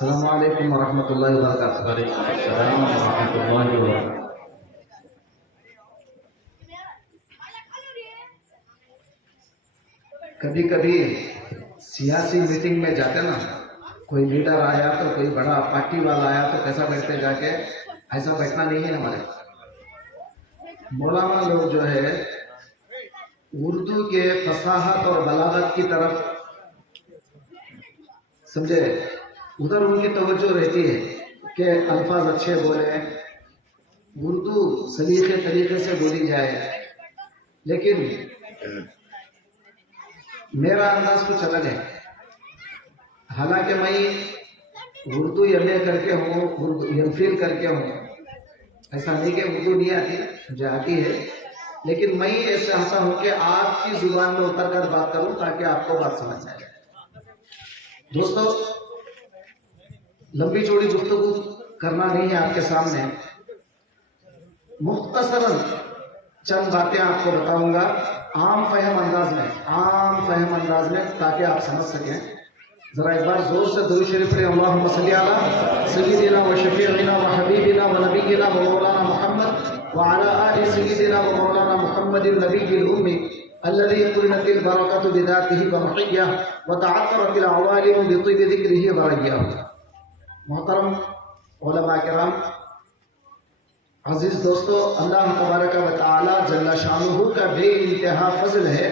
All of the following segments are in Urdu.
السلام علیکم ورحمۃ اللہ وبرکاتہ۔ وعلیکم السلام ورحمۃ اللہ وبرکاتہ۔ کبھی کبھی سیاسی میٹنگ میں جاتے نا، کوئی لیڈر آیا تو کوئی بڑا پارٹی والا آیا تو کیسا بیٹھتے جا کے، ایسا بیٹھنا نہیں ہے ہمارے۔ مولانا لوگ جو ہے اردو کے فصاحت اور بلاغت کی طرف سمجھے، ادھر ان کی توجہ رہتی ہے کہ الفاظ اچھے بولے، اردو سلیقے طریقے سے بولی جائے، لیکن میرا انداز کچھ الگ ہے۔ حالانکہ میں اردو ایم اے کر کے ہوں، اردو ایم فل کر کے ہوں، ایسا نہیں کہ اردو نہیں آتی، مجھے آتی ہے، لیکن میں ایسا چاہتا ہوں کہ آپ کی زبان میں اتر کر بات کروں تاکہ آپ کو بات سمجھ آئے۔ دوستو، لمبی چوڑی گفتگو کرنا نہیں ہے آپ کے سامنے، مختصراً چند باتیں آپ کو بتاؤں گا عام فہم انداز میں تاکہ آپ سمجھ سکیں۔ ذرا ایک بار زور سے درود شریف پڑھیں، اللہم صلی علی سیدنا و شفیعنا و حبیبنا و نبینا و مولانا محمد وعلی آل سیدنا و مولانا محمد النبی الأمی الذي قرنت البرکۃ بذاتہ ومحیہ وتعطرت العوالم بطیب ذکرہ وریہ۔ محترم علماء کرام، عزیز دوستو، اللہ تبارک و تعالی جل شانہ کا بے انتہا فضل ہے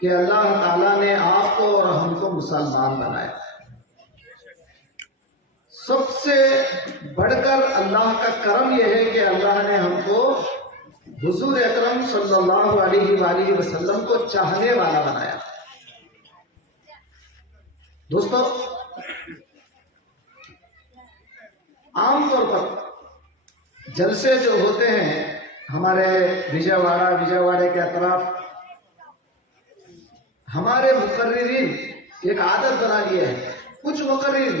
کہ اللہ تعالیٰ نے آپ کو اور ہم کو مسلمان بنایا۔ سب سے بڑھ کر اللہ کا کرم یہ ہے کہ اللہ نے ہم کو حضور اکرم صلی اللہ علیہ وآلہ وسلم کو چاہنے والا بنایا۔ دوستو، عام طور پر جلسے جو ہوتے ہیں ہمارے وجے واڑے کے اطراف، ہمارے مقررین ایک عادت بنا لیے ہیں، کچھ مقررین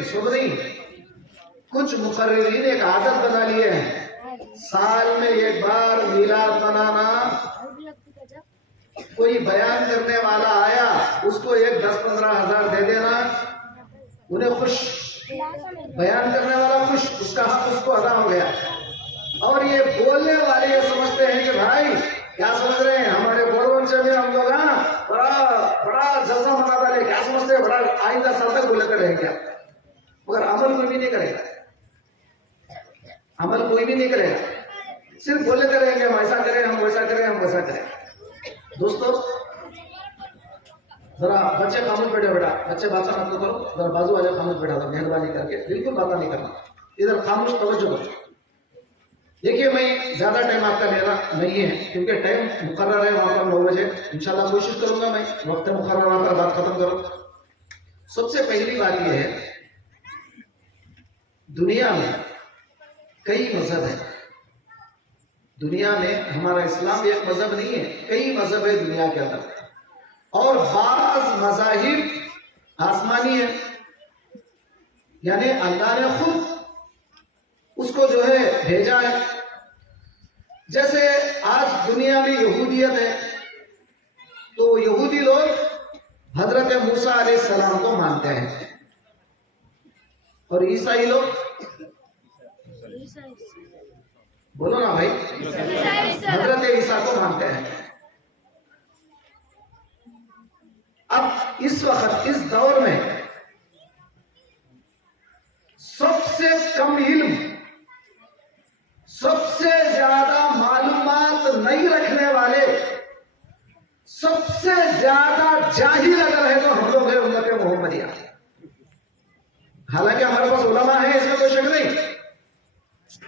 ایک عادت بنا لیے ہیں، سال میں ایک بار میلاد منانا، کوئی بیان کرنے والا آیا اس کو 10-15 ہزار دے دینا، انہیں خوش، بیان کرنے والا خوش، اس کا حق اس کو ادا ہو گیا۔ اور یہ بولنے والے یہ سمجھتے ہیں کہ بھائی کیا سمجھ رہے ہیں، ہمارے بڑوں میں ہم لوگ بڑا جلسہ مناتا ہے، کیا سمجھتے ہیں، بڑا آئندہ سال تک بولتے رہیں گے، مگر عمل کوئی بھی نہیں کرے گا، صرف بولتے رہیں گے، ہم ایسا کریں، ہم ویسا کریں۔ دوستو، ذرا بچے خاموش بیٹھے، بچے باتیں مت کرو، ذرا بازو والے خاموش بیٹھا تھا، مہربانی کر کے بالکل باتیں نہیں کرنا، ادھر خاموش توجہ کرو۔ دیکھیے، میں زیادہ ٹائم آپ کا لینا نہیں ہے کیونکہ ٹائم مقرر ہے وہاں پر 9 بجے، انشاءاللہ کوشش کروں گا میں وقت مقرر وہاں پر بات ختم کروں۔ سب سے پہلی بات یہ ہے، دنیا میں کئی مذہب ہیں، دنیا میں ہمارا اسلام ایک مذہب نہیں ہے، کئی مذہب ہے دنیا کے اندر، اور بعض مذاہب آسمانی ہیں، یعنی اللہ نے خود اس کو جو ہے بھیجا ہے۔ جیسے آج دنیا میں یہودیت ہے تو یہودی لوگ حضرت موسیٰ علیہ السلام کو مانتے ہیں، اور عیسائی لوگ، بولو نا بھائی، حضرت عیسیٰ کو مانتے ہیں۔ اب اس وقت اس دور میں سب سے کم علم، سب سے زیادہ معلومات نہیں رکھنے والے، سب سے زیادہ جاہل اگر ہے تو ہم لوگ ہیں امت محمدیہ۔ حالانکہ ہمارے پاس علماء ہیں، اس میں کوئی شک نہیں،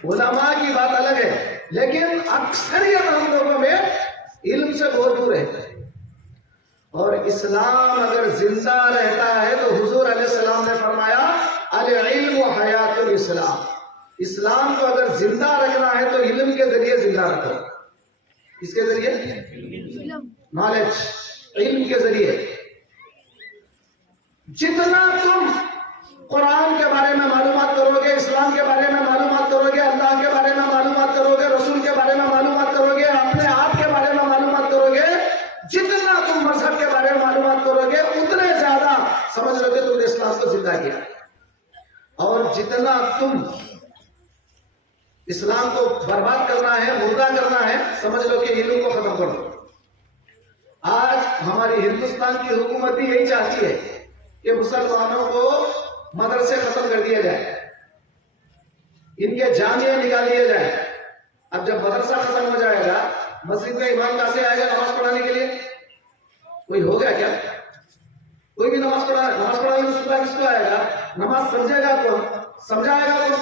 علماء کی بات الگ ہے، لیکن اکثریت ہم لوگوں میں علم سے بہت دور ہے۔ اور اسلام اگر زندہ رہتا ہے تو حضور علیہ السلام نے فرمایا العلم حیات الاسلام، اسلام کو اگر زندہ رکھنا ہے تو علم کے ذریعے زندہ رکھو۔ اس کے ذریعے نالج، علم کے ذریعے جتنا تم قرآن کے بارے میں معلومات کرو گے، اسلام کے بارے میں معلومات کرو گے، اللہ کے بارے میں معلومات کرو گے، رسول کے بارے میں معلومات کرو گے، اپنے آپ کے بارے میں معلومات کرو گے، جتنا تم مذہب کے بارے میں معلومات کرو گے اتنے زیادہ سمجھ لو گے تم نے اسلام کو زندہ کیا۔ اور جتنا تم اسلام کو برباد کرنا ہے، مردہ کرنا ہے، سمجھ لو کہ علم کو ختم کر دو۔ آج ہماری ہندوستان کی حکومت بھی یہی چاہتی ہے کہ مسلمانوں کو مدرسے ختم کر دیا جائے، ان کے جامعے نکال دیے جائے۔ اب جب مدرسہ ختم ہو جائے گا، مسجد میں امام کہاں سے آئے گا نماز پڑھانے کے لیے؟ کوئی ہو گیا کیا؟ کوئی بھی نماز پڑھانے کس کو آئے گا؟ نماز سمجھے گا تو سمجھائے گا تو،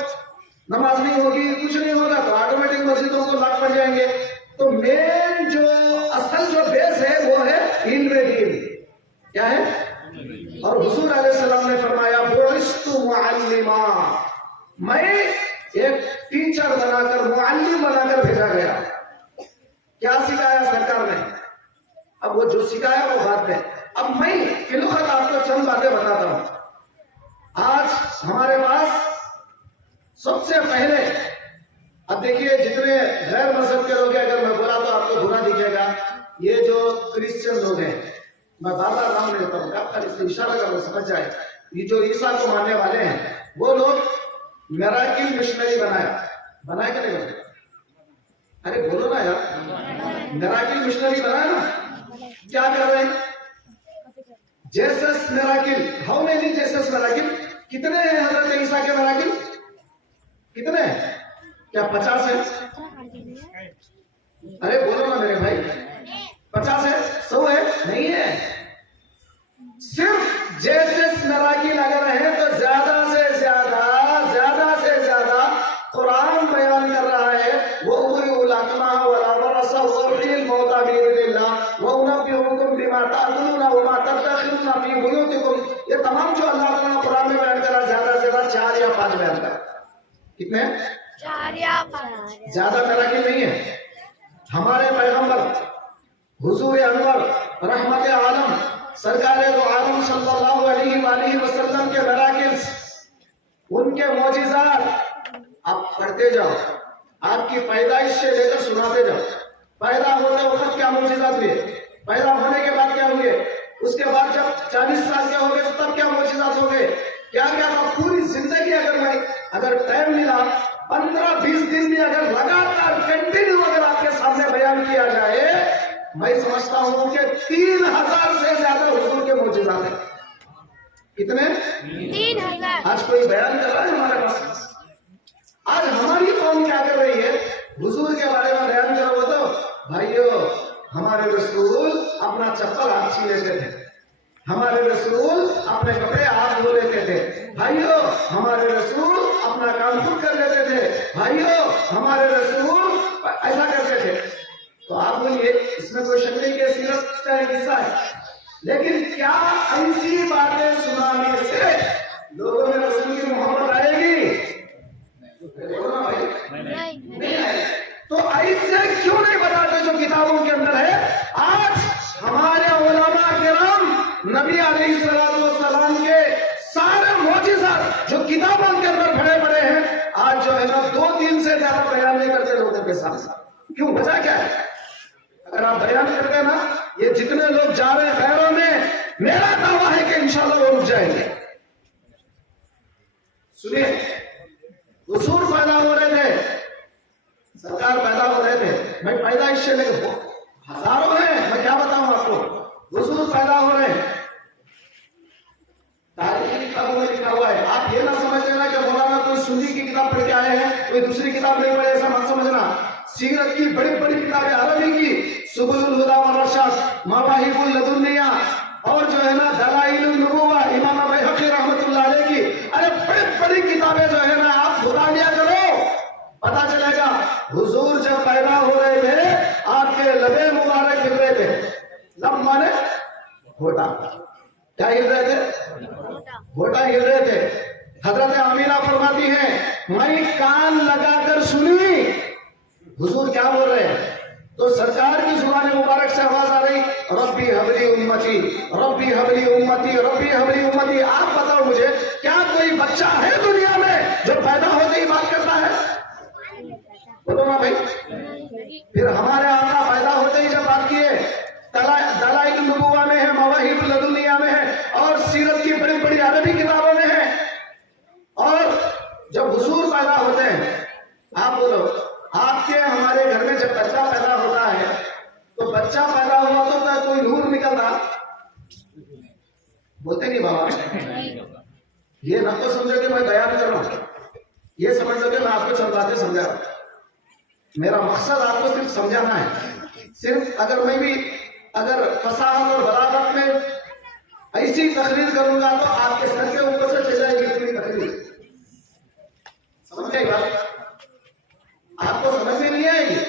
نماز نہیں ہوگی، کچھ نہیں ہوگا تو آٹومیٹک مسجدوں کو لاٹ پڑ جائیں گے۔ تو مین جو اصل جو بیس ہے وہ ہے علم دین۔ کیا ہے؟ اور حضور علیہ السلام نے فرمایا بعثت معلما، میں ایک ٹیچر بنا کر، معلم بنا کر بھیجا گیا۔ کیا سکھایا سرکار نے؟ اب وہ جو سکھایا وہ بات ہے۔ اب میں فی الوقت آپ کو چند باتیں بتاتا ہوں۔ آج ہمارے پاس سب سے پہلے، اب دیکھیے جتنے غیر مذہب کے لوگ ہیں، اگر میں بولا تو آپ کو برا دکھے گا، یہ جو کرسچن لوگ ہیں، میں بار بار نام نہیں لیتا ہوں، آپ خالی سے اشارہ کر لو سمجھ جائے، یہ جو عیسیٰ کو ماننے والے ہیں، وہ لوگ میراکل مشنری بنایا کہ نہیں بنایا؟ ارے بولو نا یار، میراکل مشنری بنایا نا؟ کیا کر رہے ہیں؟ Jesus میراکل، how many Jesus میراکل؟ کتنے ہیں حضرت عیسیٰ کے میراکل؟ کتنے ہیں؟ کیا 50 ہے؟ ارے بولو نا میرے بھائی، 50 ہے؟ 100 ہے؟ نہیں ہے۔ صرف جیسس میراکل اگر ہے تو زیادہ سے زیادہ قرآن بیان کر رہا ہے، وَأُبْرِئُ الْأَكْمَحَ وَالْأَبْرَصَ وَأُحْيِي الْمَوْتَىٰ بِإِذْنِ اللَّهِ وَأُنَبِّئُكُم بِمَا تَأْكُلُونَ وَمَا تَدَّخِرُونَ فِي بُيُوتِكُمْ۔ یہ تمام جو اللہ تعالیٰ نے قرآن میں بیان کرا، زیادہ سے زیادہ 4 یا 5 بیان کرا۔ کتنے؟ 4 یا 5۔ زیادہ میراکل نہیں ہے۔ ہمارے پیغمبر حضور انور رحمت عالم سرکار دو عالم صلی اللہ علیہ وآلہ وسلم کے میراکلز، ان کے معجزات آپ پڑھتے جاؤ، آپ کی پیدائش سے لے کر سناتے جاؤ۔ پیدا ہوتے وقت کیا معجزات ہوئے، پیدا ہونے کے بعد کیا ہوئے، اس کے بعد جب 40 سال کے ہو گئے تب کیا معجزات ہو گئے، کیا کیا تھا۔ پوری زندگی اگر ٹائم ملا 15-20 دن بھی اگر لگاتار کنٹینیو اگر آپ کے سامنے بیان کیا جائے، میں سمجھتا ہوں کہ 3000 سے زیادہ حضور کے معجزات ہیں۔ کتنے؟ 3000۔ آج کوئی بیان کر رہا ہے ہمارے پاس؟ آج ہماری قوم کیا کر رہی ہے؟ حضور کے بارے میں بیان کرو تو بھائیو، ہمارے رسول اپنا چپل ہاتھ سی لیتے تھے، ہمارے رسول اپنے کپڑے ہاتھ دھو لیتے تھے، بھائیو ہمارے رسول اپنا کام خود کر لیتے تھے، بھائیو ہمارے رسول ایسا کرتے تھے۔ تو آپ بولیے اس میں کوئی شک نہیں کہ سیرت کا ایک حصہ ہے، لیکن کیا ایسی باتیں سنانے سے لوگوں میں رسول کی محبت آئے گی؟ نہیں آئے۔ تو ایسے کیوں نہیں بتاتے جو کتابوں کے اندر ہے؟ آج ہمارے علماء کرام نبی علیہ السلام کے سارے معجزات جو کتابوں کے اندر بڑے بڑے ہیں، آج جو ہے نا 2-3 سے زیادہ بیان نہیں کرتے لوگوں کے ساتھ۔ کیوں؟ وجہ کیا ہے؟ اگر آپ بیان کرتے نا، یہ جتنے لوگ جا رہے ہیں خیروں میں، میرا دعویٰ ہے کہ انشاءاللہ وہ رک جائیں گے۔ سنیے، حضور پیدا ہو رہے تھے، سرکار پیدا ہو رہے تھے، میں پیدائش سے لے کے ہزاروں ہیں، میں کیا بتاؤں آپ کو، حضور پیدا ہو رہے ہیں، تاریخی کتابوں میں لکھا ہوا ہے۔ آپ یہ نہ سمجھ لینا کہ مولانا کوئی سنی کی کتاب پڑھ کے آئے ہیں، کوئی دوسری کتاب نہیں پڑھے، ایسا مت سمجھنا۔ سیرت کی بڑی بڑی کتابیں، عربی کی سبل الہدی والرشاد، مواہب اللدنیہ، اور جو ہے نا دلائل النبوہ امام بیہقی رحمۃ اللہ علیہ کی، ارے بڑی بڑی کتابیں جو ہے نا آپ مطالعہ کرو، پتا چلے گا حضور جب پیدا ہو رہے تھے آپ کے لبے مبارک ہل رہے تھے۔ لب مانے گھوٹا، کیا ہل رہے تھے؟ گھوٹا ہل رہے تھے۔ حضرت آمینہ فرماتی ہیں میں کان لگا کر سنی حضور کیا بول رہے ہیں، تو سرکار کی زبان مبارک سے آواز آ رہی ربی حبلی امتی، ربی حبلی امتی، ربی حبلی امتی۔ آپ بتاؤ مجھے، کیا کوئی بچہ ہے دنیا میں جو پیدا ہوتے ہی بات کرتا ہے؟ بولو نا بھائی۔ پھر ہمارے آقا پیدا ہوتے ہی جب بات کیے، دلائل النبوہ میں ہے، مواہب اللدنیہ میں ہے، اور سیرت کی بڑی بڑی عربی کتابوں میں ہے، اور یہ نہ تو سمجھو کہ میں بیان کر رہا ہوں، یہ سمجھ لو کہ میں آپ کو چند باتیں سمجھا رہا ہوں. میرا مقصد آپ کو صرف سمجھانا ہے. صرف اگر فصاحت اور بلاغت میں ایسی تقریر کروں گا تو آپ کے سر کے اوپر سے چل جائے گی پوری تقریر. سمجھ گئی بات؟ آپ کو سمجھ میں نہیں آئے گی.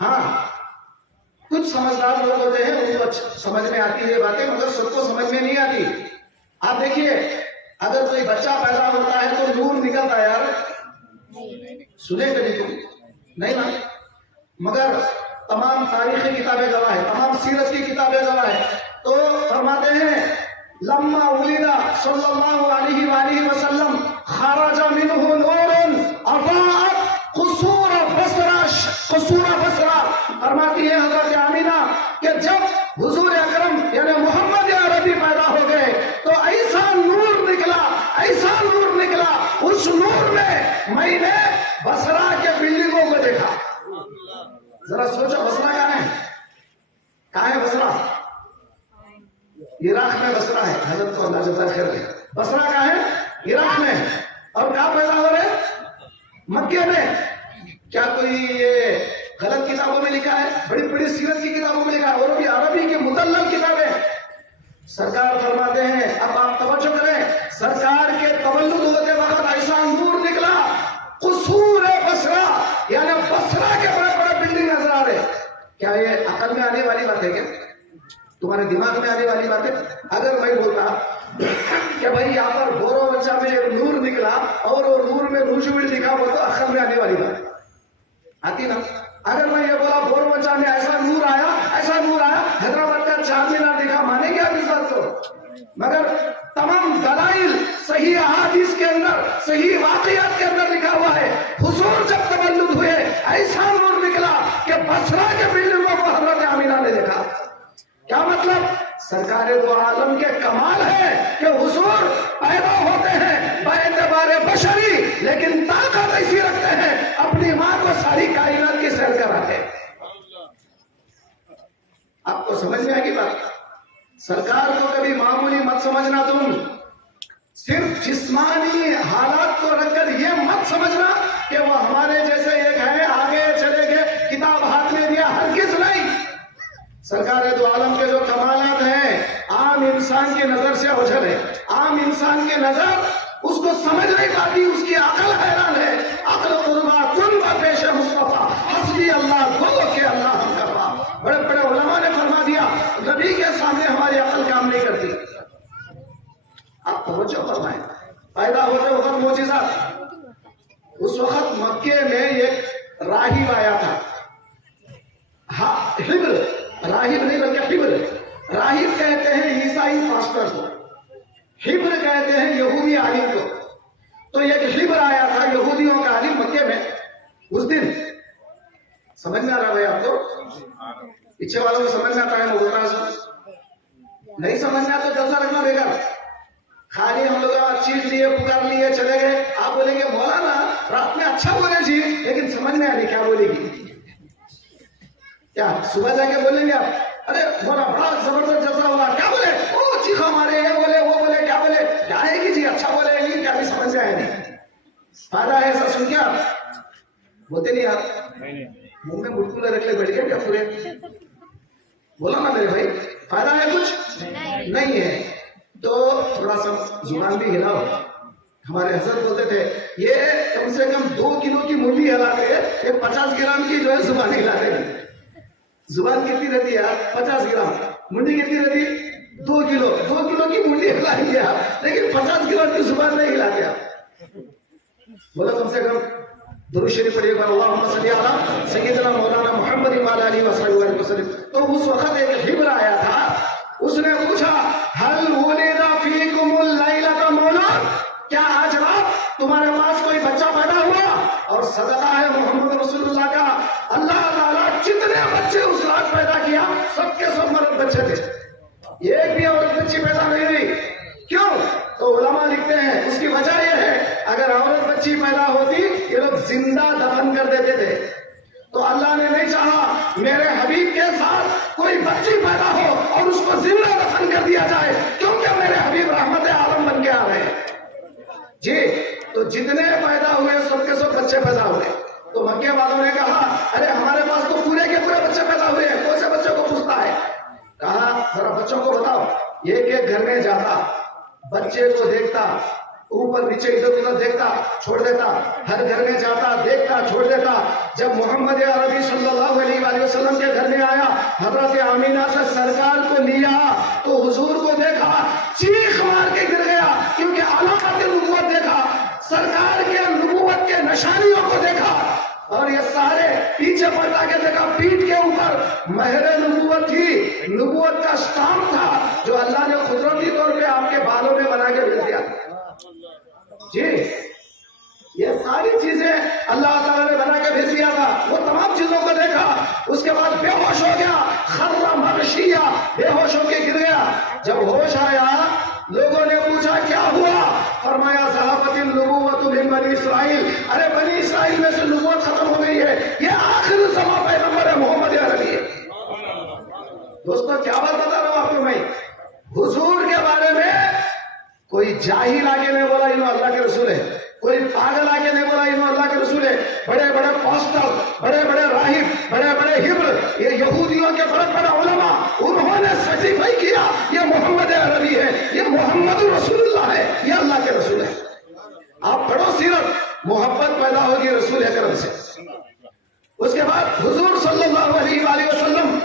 ہاں کچھ سمجھدار لوگ ہوتے ہیں ان کو سمجھ میں آتی ہے باتیں، مگر سب کو سمجھ میں نہیں آتی. آپ دیکھیے اگر کوئی بچہ پیدا ہوتا ہے تو نور نکلتا ہے یار، سنے کبھی تم نہیں نا؟ مگر تمام تاریخی کتابیں گواہ ہے، تمام سیرت کی کتابیں گواہ ہے. تو فرماتے ہیں لما ولد صلی اللہ علیہ وآلہ وسلم خرج منہ نور اضاءت قصور بصرہ. فرماتی ہے حضرت آمینہ کہ جب حضور اکرم یعنی محمد عربی پیدا ہو گئے تو ایسا نور نکلا اس نور میں نے بصرہ کے بلڈنگوں کو دیکھا. ذرا سوچو بصرہ کہاں ہے بصرہ؟ عراق میں بصرہ ہے. حضرت کو اللہ جزائے خیر دے. بصرہ کہاں ہے؟ عراق میں. اور کہاں پیدا ہو رہے؟ مکے میں. کیا کوئی یہ غلط کتابوں میں لکھا ہے؟ بڑی بڑی سیرت کی کتابوں میں لکھا ہے، اور بھی عربی کی مدلل کتابیں. سرکار فرماتے ہیں، اب آپ توجہ کریں، سرکار کے تولد ہوتے وقت ایسا نور نکلا قصور بصرہ، یعنی بصرہ کے بڑے بڑے بلڈنگ نظر آ رہے. کیا یہ عقل میں آنے والی بات ہے؟ کیا تمہارے دماغ میں آنے والی بات ہے؟ اگر میں بولتا کہ بھائی یہاں پر بورو بچہ میں ایک نور نکلا اور وہ نور میں روشنی دکھا، وہ تو عقل میں آنے والی بات آتی نا. اگر میں یہ بولا بورو بچہ میں ایسا نور آیا حیدرآباد کا چار مینار دکھا، مانے گیا اس بات کو؟ مگر تمام دلائل صحیح احادیث کے اندر، صحیح واقعات کے اندر لکھا ہوا ہے حضور جب تولد ہوئے ایسا نور نکلا کہ بصرہ کے بلڈنگوں کو حضرت آمینہ نے دیکھا. کیا مطلب؟ سرکار دو عالم کے کمال ہے کہ حضور پیدا ہوتے ہیں باعتبار بشری، لیکن طاقت ایسی رکھتے ہیں اپنی ماں کو ساری کائنات کی سیر کراتے. آپ کو سمجھ میں آئے گی بات؟ سرکار کو کبھی معمولی مت سمجھنا. تم صرف جسمانی حالات کو رکھ کر یہ مت سمجھنا کہ وہ ہمارے جیسے ایک ہے، آگے چلے گئے کتاب ہاتھ میں دیا، ہرگز نہیں. سرکار دو عالم کے جو کمالات ہیں عام انسان کی نظر سے اوجھل ہے. عام انسان کی نظر اس کو سمجھ نہیں پاتی، اس کی عقل حیران ہے. عقل قربا کن و پیش مصطفیٰ حسبی اللہ گو کہ اللہ ہم کفا. بڑے بڑے علماء نے فرما دیا نبی کے سامنے ہماری عقل کام نہیں کرتی. آپ توجہ فرمائیں. پیدا ہوتے وقت معجزات. اس وقت مکے میں ایک راہب آیا تھا. ہاں حبر، راہب نہیں بلکہ حبر. راہب کہتے ہیں عیسائی پاسٹر کو، حبر کہتے ہیں یہودی عالم کو. تو ایک حبر آیا تھا یہودیوں کا عالم مکے میں. اس دن سمجھ میں آ رہا بھائی آپ کو؟ پیچھے والوں کو سمجھ میں آتا ہے؟ میں بول رہا ہوں نہیں سمجھ میں آتا تو جلسہ رکھنا بے گا. خالی ہم لوگ چیخ لیے پکار لیے چلے گئے. آپ بولیں گے مولانا رات میں اچھا بولے جی، لیکن سمجھ میں آ رہی کیا بولے گی؟ کیا صبح جا کے بولیں گے آپ ارے بولا بڑا زبردست جلسہ ہوگا، کیا بولے؟ او چیخا مارے، یہ بولے وہ بولے، کیا بولے؟ کیا ہے کہ جی اچھا بولے گی، کیا بھی سمجھ میں آئے نہیں. فائدہ ہے ایسا سن کے آپ بولتے نہیں؟ آپ منہ میں گٹکولے رکھ لے بیٹھ گئے کیا پورے؟ بولا نا میرے بھائی فائدہ ہے کچھ نہیں ہے. تو تھوڑا سا زبان بھی ہلاؤ. ہمارے حضرت بولتے تھے یہ کم سے کم 2 کلو کی منڈی ہلاتے ہیں، یہ 50 گرام کی جو ہے زبان ہلاتے ہیں. زبان کتنی رہتی ہے آپ؟ 50 گرام. منڈی کتنی رہتی ہے؟ 2 کلو. 2 کلو کی منڈی ہلائیں گے آپ، لیکن 50 گرام کی زبان نہیں ہلاتے آپ. بولو کم سے کم درود شریف پڑھیے گا اللہم صلی علی سیدنا مولانا محمد وعلی آلہ وصحبہ وسلم. تو اس وقت ایک حبر آیا تھا، اس نے پوچھا هل ولد فیکم اللیلۃ مولود، کیا آج رات تمہارے پاس کوئی بچہ پیدا ہوا؟ اور صدقہ ہے محمد رسول اللہ کا، اللہ تعالیٰ جتنے بچے اس رات پیدا کیا سب کے سب مرد بچے تھے، ایک بھی عورت بچی پیدا نہیں ہوئی. کیوں؟ تو علماء لکھتے ہیں اس کی وجہ یہ ہے اگر عورت بچی پیدا ہوتی یہ لوگ زندہ دفن کر دیتے تھے. تو اللہ نے نہیں چاہا میرے حبیب کے ساتھ کوئی بچی پیدا ہو اور اس کو زندہ دفن کر دیا جائے، کیونکہ میرے حبیب رحمت عالم بن کے آ رہے ہیں. جی تو جتنے پیدا ہوئے سب کے سب بچے پیدا ہوئے. تو مکے والوں نے کہا ارے ہمارے پاس تو پورے کے پورے بچے پیدا ہوئے ہیں, کون سے بچوں کو پوچھتا ہے؟ کہا ذرا بچوں کو بتاؤ. ایک ایک گھر میں جاتا, بچے کو دیکھتا, اوپر نیچے ادھر ادھر دیکھتا, چھوڑ دیتا, ہر گھر میں جاتا, دیکھتا, چھوڑ دیتا. جب محمد عربی صلی اللہ علیہ وآلہ وسلم کے گھر میں آیا, حضرت آمینہ سے سرکار کو لیا تو حضور کو دیکھا, چیخ مار کے گر گیا, کیونکہ علامات نبوت دیکھا, سرکار کے نبوت کے نشانیوں کو دیکھا. اور یہ سارے پیچھے پلٹا کے دیکھا, پیٹھ کے اوپر مہر نبوت تھی, نبوت کا اسٹامپ تھا جو اللہ نے قدرتی طور پہ آپ کے بالوں میں بنا کے بھیج دیا تھا. جی یہ ساری چیزیں اللہ تعالیٰ نے بنا کے بھیج دیا تھا. وہ تمام چیزوں کو دیکھا, اس کے بعد بے ہوش ہو گیا, خر مغشیہ, بے ہوش ہو کے گر گیا. جب ہوش آیا لوگوں نے پوچھا کیا ہوا؟ فرمایا ذهبت النبوۃ من بنی اسرائیل, ارے بنی اسرائیل میں سے نبوت ختم ہو گئی ہے, یہ آخر زمان پیغمبر ہے محمد عربی ہے. دوستو کیا بات بتا رہا ہوں آپ کو میں, حضور کے بارے میں کوئی جاہل آگے نہیں بولا انہوں اللہ کے رسول ہے, کوئی پاگل آگے نہیں بولا انہوں اللہ کے رسول ہے. بڑے بڑے پاسٹر, بڑے بڑے راہب, بڑے بڑے ہبر, یہ یہودیوں کے بڑے بڑے علماء, انہوں نے سرٹیفائی کیا یہ محمد عربی ہے, یہ محمد رسول اللہ ہے, یہ اللہ کے رسول ہے. آپ پڑھو سیرت, محبت پیدا ہوگی رسول اکرم سے. اس کے بعد حضور صلی اللہ علیہ وآلہ وسلم,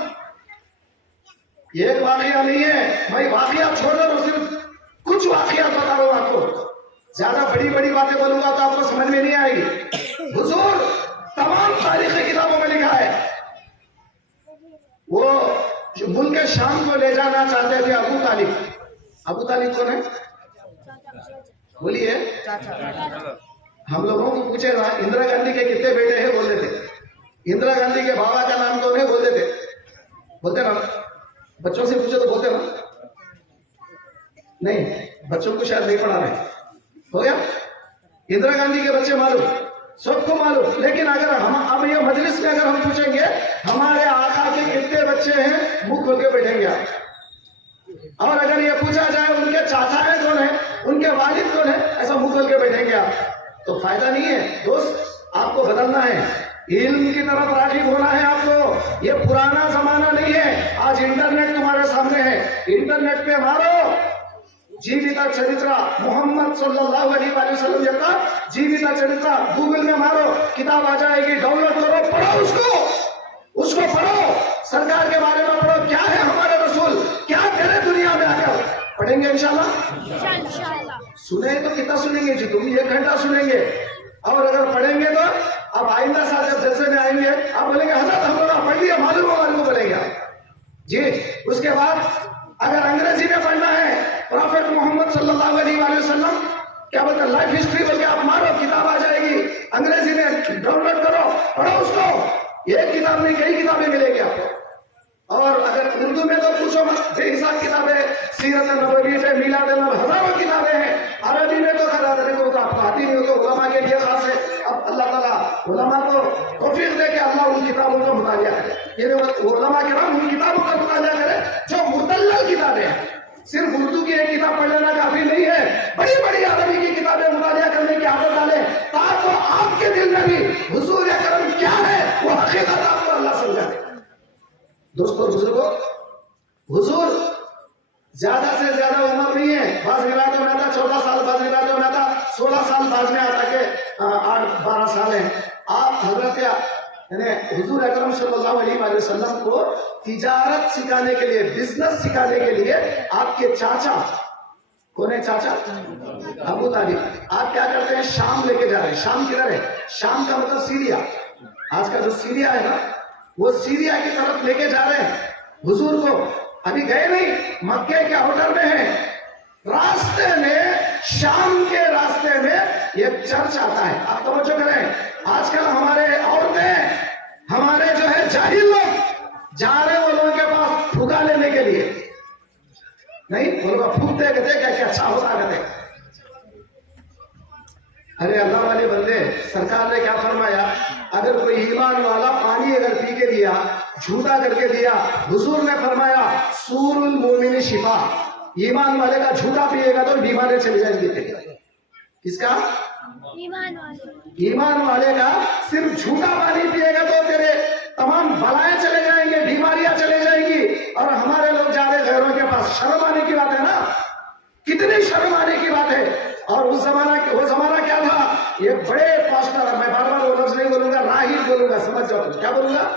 یہ ایک واقعہ نہیں ہے بھائی, واقعات چھوڑ دو, صرف کچھ واقعات بتا رہا ہوں آپ کو, زیادہ بڑی بڑی باتیں بولوں گا تو آپ کو سمجھ میں نہیں آئے گی. حضور تمام تاریخی کتابوں میں لکھا ہے, وہ جو ملک شام کو لے جانا چاہتے تھے ابو طالب. ابو طالب کون ہے بولیے؟ ہم لوگوں کو پوچھے نا اندرا گاندھی کے کتنے بیٹے ہیں, بول دیتے. اندرا گاندھی کے بابا کا نام کون ہے, بول دیتے. بولتے نا, بچوں سے پوچھے تو بولتے نا, نہیں بچوں کو شاید نہیں پڑھا رہے. ہو گیا, اندرا گاندھی کے بچے معلوم, سب کو معلوم. لیکن اگر ہم اب یہ مجلس میں اگر ہم پوچھیں گے ہمارے آقا کے کتنے بچے ہیں, منہ کھول کے بیٹھیں گے آپ. اور اگر یہ پوچھا جائے ان کے چاچا ہیں کون ہیں, ان کے والد کون ہیں, ایسا منہ کھول کے بیٹھیں گے آپ, تو فائدہ نہیں ہے. دوست آپ کو بدلنا ہے, علم کی طرف راغب ہونا ہے آپ کو. یہ پرانا زمانہ نہیں ہے. آج انٹرنیٹ تمہارے سامنے ہے, انٹرنیٹ پہ مارو جیوتا چرترا محمد صلی اللہ علیہ وآلہ وسلم جیتا جیوتا چرترا, گوگل میں مارو, کتاب آ جائے گی, ڈاؤن لوڈ کرو, پڑھو اس کو پڑھو, سرکار کے بارے میں پڑھو, کیا ہے ہمارے رسول, کیا کرے دنیا میں آ کر. پڑھیں گے انشاءاللہ. سنیں تو کتنا سنیں گے جی, تم 1 گھنٹہ سنیں گے. اور اگر پڑھیں گے تو اب آئندہ سال جب جلسے میں آئیں گے آپ بولیں گے حضرت ہم لوگ پڑھ لیا, معلوم ہوگا کو بولیں گے جی. اس کے بعد اگر انگریزی میں پڑھنا ہے, پروفیٹ محمد صلی اللہ علیہ وآلہ وسلم کیا بولتے ہیں, لائف ہسٹری بول کے آپ مارو, کتاب آ جائے گی انگریزی میں, ڈاؤن لوڈ کرو, پڑھو اس کو. ایک کتاب نہیں کئی کتابیں ملیں گی آپ کو. اور اگر اردو میں تو پوچھو مت, بے حساب کتابیں, سیرت نبوی سے میلاد نبوی, ہزاروں کتابیں ہیں. عربی میں تو خرابی کو آپ کو آتی نہیں ہوگی, علماء کے لیے خاص ہے. اب اللہ تعالیٰ علماء کو توفیق دے کہ اللہ ان کتابوں کا مطالعہ کرے, یعنی علماء کرام ان کتابوں کا مطالعہ کرے جو مدلل کتابیں ہیں. صرف اردو کی ایک کتاب پڑھ لینا کافی نہیں ہے, بڑی بڑی عربی کی کتابیں مطالعہ کرنے کی عادت ڈالیں, تاکہ آپ کے دل میں بھی حضور اکرم کیا ہے وہ حقیقت آپ کو اللہ سمجھائے. دوستو بزرگوں, حضور زیادہ سے زیادہ عمر نہیں ہے. بعض روایتوں میں آتا 14 سال, بعض روایتوں میں آتا 16 سال, بعض میں آتا کہ 8-12 سال ہیں. آپ حضرت یعنی حضور اکرم صلی اللہ علیہ وآلہ وسلم کو تجارت سکھانے کے لیے, بزنس سکھانے کے لیے آپ کے چاچا کون ہے, چاچا ابو طالب, آپ کیا کرتے ہیں, شام لے کے جا رہے ہیں. شام کدھر ہے, شام کا مطلب سیریا, آج کا جو سیریا ہے نا وہ سیریا کی طرف لے کے جا رہے ہیں حضور کو. ابھی گئے نہیں, مکے کے ہوٹل میں ہیں, راستے میں, شام کے راستے میں ایک چرچ آتا ہے. آپ توجہ کریں, آج کل ہمارے عورتیں, ہمارے جو ہے جاہل لوگ جا رہے ہیں وہ لوگوں کے پاس پھوکا لینے کے لیے. نہیں وہ لوگ پھوکتے کہتے کیا اچھا ہوتا کہتے. ارے اللہ والے بندے, سرکار نے کیا فرمایا, اگر کوئی ایمان والا پانی اگر پی کے دیا, جھوٹا کر کے دیا, حضور نے فرمایا سور المومن شفا, ایمان والے کا جھوٹا پیے گا تو بیماری چلی جائیں گی. کس کا؟ ایمان والے. ایمان والے کا. صرف جھوٹا پانی پیے گا تو تیرے تمام بلائیں چلے جائیں گے, بیماریاں چلے جائیں گی. اور ہمارے لوگ جا رہے غیروں کے پاس. شرم آنے کی بات ہے نا, کتنی شرم آنے کی بات ہے. اور وہ زمانہ کیا تھا, یہ بڑے پاسٹر, میں بار بار وہ لفظ نہیں بولوں گا, راہب بولوں گا, سمجھ جاؤ. کیا بولوں گا؟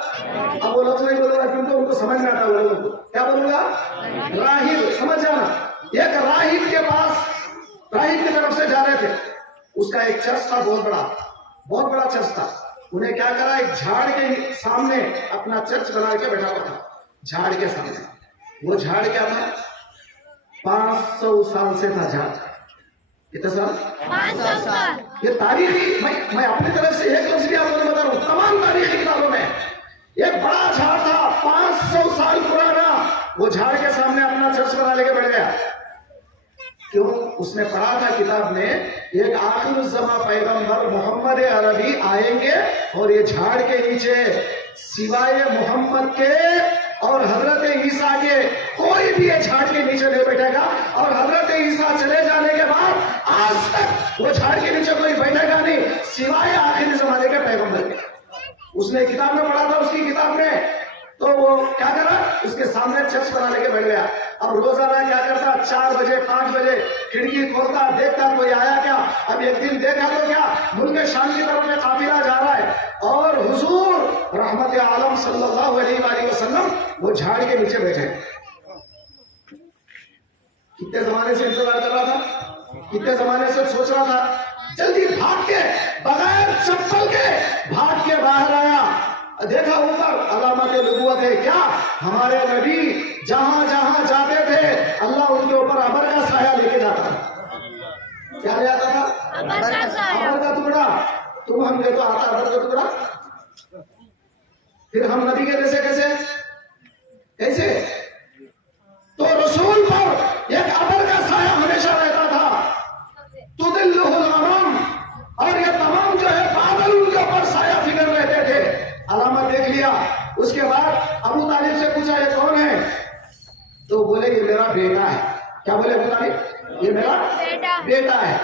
اب وہ لفظ نہیں بولوں گا کیونکہ ان کو سمجھ میں آتا ہے. کیا بولوں گا؟ راہب. سمجھ جانا. ایک راہب کے پاس, راہب کی طرف سے جا رہے تھے. اس کا ایک چرچ تھا, بہت بڑا چرچ تھا. انہیں کیا کرا, ایک جھاڑ کے سامنے اپنا چرچ بنا کے بیٹھا ہوا تھا. جھاڑ کے سامنے. وہ جھاڑ کیا تھا؟ 500 سال سے تھا جھاڑ. کتنے سال؟ 500 سال. یہ تاریخی, میں اپنی طرف سے ایک لفظ بھی آپ کو بتا رہا ہوں, تمام تاریخی کتابوں میں ایک بڑا جھاڑ تھا 500 سال پرانا. وہ جھاڑ کے سامنے اپنا چرچ بنا لے کے بیٹھ گیا. کیوں؟ اس نے پڑھا تھا کتاب میں, ایک آخر الزماں پیغمبر محمد عربی آئیں گے اور یہ جھاڑ کے نیچے سوائے محمد کے اور حضرت عیسیٰ کے کوئی بھی یہ جھاڑ کے نیچے نہیں بیٹھے گا. اور حضرت عیسیٰ چلے جانے کے بعد آج تک وہ جھاڑ کے نیچے کوئی بیٹھے گا نہیں سوائے آخری زمانے کے پیغمبر کے. اس نے کتاب میں پڑھا تھا, اس کی کتاب میں. تو وہ کیا کرا, اس کے سامنے چرچ بنا لے کے بیٹھ گیا. اب روزانہ کیا کرتا, 4 بجے 5 بجے کھڑکی کھولتا, دیکھتا کوئی آیا کیا. اب ایک دن دیکھا تو کیا, ملک شام کی طرف میں قافلہ جا رہا ہے اور حضور رحمت عالم صلی اللہ علیہ وآلہ وسلم وہ جھاڑ کے نیچے بیٹھے. کتنے زمانے سے انتظار کر رہا تھا, کتنے زمانے سے سوچ رہا تھا. جلدی بھاگ کے, بغیر چپل کے بھاگ کے باہر آیا. دیکھا اوپر علامت نبوت ہے. کیا؟ ہمارے نبی جہاں جہاں جاتے تھے اللہ ان کے اوپر ابر کا سایہ لے کے جاتا تھا. کیا لے آتا تھا؟ ابر کا سایہ. ابر کا ٹکڑا. تم ہم لے تو آتا ابر کا ٹکڑا. پھر ہم نبی کے جیسے کیسے؟ تو رسول پر ایک ابر کا سایہ ہمیشہ رہتا تھا. تدلہ الغمام. اور یہ تمام جو ہے بادل ان کے اوپر سایہ فکر رہتے تھے. علامت دیکھ لیا. اس کے بعد ابو طالب سے پوچھا یہ کون ہے, تو بولے یہ میرا بیٹا ہے. کیا بولے ابو طالب؟ یہ میرا بیٹا ہے.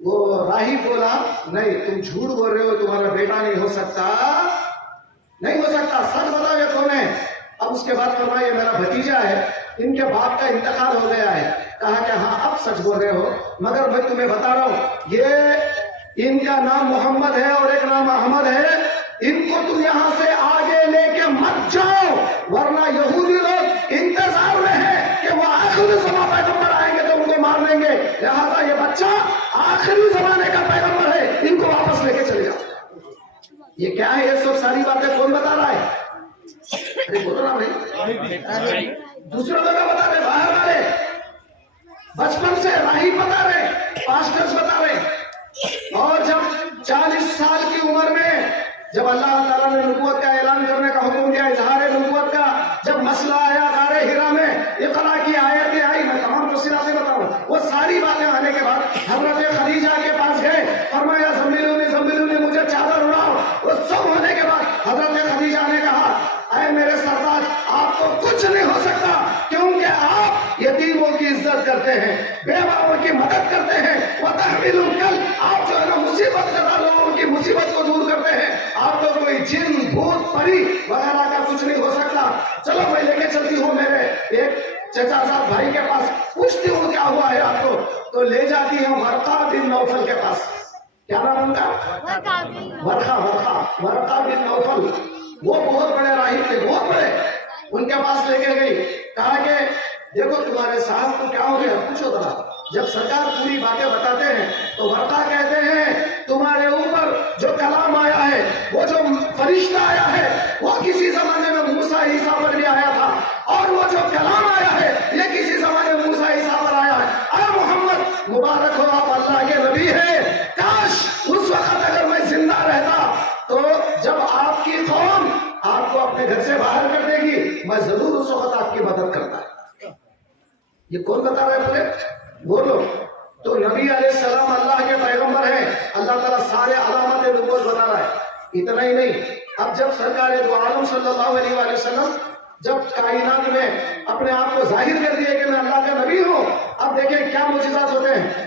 وہ راہب بولا نہیں تم جھوٹ بول رہے ہو, تمہارا بیٹا نہیں ہو سکتا, نہیں ہو سکتا, سچ بتاؤ یہ کون ہے. اب اس کے بعد فرمایا یہ میرا بھتیجا ہے, ان کے باپ کا انتقال ہو گیا ہے. کہا کہ ہاں اب سچ بول رہے ہو, مگر میں تمہیں بتا رہا ہوں یہ ان کا نام محمد ہے اور ایک نام احمد ہے. ان کو تم یہاں سے آگے لے کے مت جاؤ, ورنہ یہودی لوگ انتظار میں ہیں کہ وہ آخری زماں پیغمبر آئیں گے تو ان کو مار لیں گے. لہٰذا یہ بچہ آخری زمانے کا پیغمبر ہے, ان کو واپس لے کے چلے جاؤ. یہ کیا ہے, یہ سب ساری باتیں کون بتا رہا ہے؟ ارے بولو نا بھائی, دوسروں کو بتا رہے, باہر والے بچپن سے راہب بتا رہے, پاسٹرز بتا رہے. اور جب 40 سال کی عمر میں جب اللہ تعالیٰ نے نبوت کا اعلان کرنے کا حکم دیا, اظہار نبوت کا جب مسئلہ آیا غار حرا میں, اقرا کی آیتیں آئی, میں تمام تفصیلات بتاؤں. وہ ساری باتیں آنے کے بعد حضرت خدیجہ کے پاس گئے, فرمایا زملونی مجھے چادر اڑاؤ. وہ سب ہونے کے بعد حضرت خدیجہ نے کہا اے میرے سردار آپ کو کچھ نہیں ہو سکتا, کیونکہ آپ یتیموں کی عزت کرتے ہیں, بیواؤں کی مدد کرتے ہیں. وتحمل الکل, آپ جو ہے نا مصیبت زدہ لوگوں کی مصیبت کو دور کرتے ہیں. آپ کو کوئی جن بھوت پری وغیرہ کا کچھ نہیں ہو سکتا. چلو میں لے کے چلتی ہوں میرے ایک چچا صاحب بھائی کے پاس, پوچھتی ہوں کیا ہوا ہے آپ کو. تو لے جاتی ہوں ورقہ بن نوفل کے پاس. کیا نام ان کا؟ ورقہ بن نوفل. وہ بہت بڑے راہب تھے, بہت بڑے. ان کے پاس لے کے گئی, کہا کہ دیکھو تمہارے صاحب کو کیا ہو گیا, پوچھو ذرا. جب سرکار پوری باتیں بتاتے ہیں تو ورقہ کہتے ہیں تمہارے اوپر جو کلام آیا ہے, وہ جو فرشتہ آیا ہے, وہ کسی زمانے میں موسیٰ عیسیٰ پر بھی آیا تھا, اور وہ جو کلام آیا ہے یہ کسی زمانے میں موسیٰ عیسیٰ پر آیا ہے. اے محمد مبارک ہو, آپ اللہ کے نبی ہیں. کاش اس وقت اگر میں زندہ رہتا تو جب آپ کی قوم آپ کو اپنے گھر سے باہر کر دے گی, میں ضرور اس وقت آپ کی مدد کرتا. یہ کون بتا رہا ہے بولے, بولو. تو نبی علیہ السلام اللہ کے پیغمبر ہیں, اللہ تعالیٰ سارے علامات نبوت بتا رہا ہے. اتنا ہی نہیں, اب جب سرکار دو عالم صلی اللہ علیہ وآلہ وسلم جب کائنات میں اپنے آپ کو ظاہر کر دیا کہ میں اللہ کا نبی ہوں, اب دیکھیں کیا معجزات ہوتے ہیں.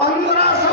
1500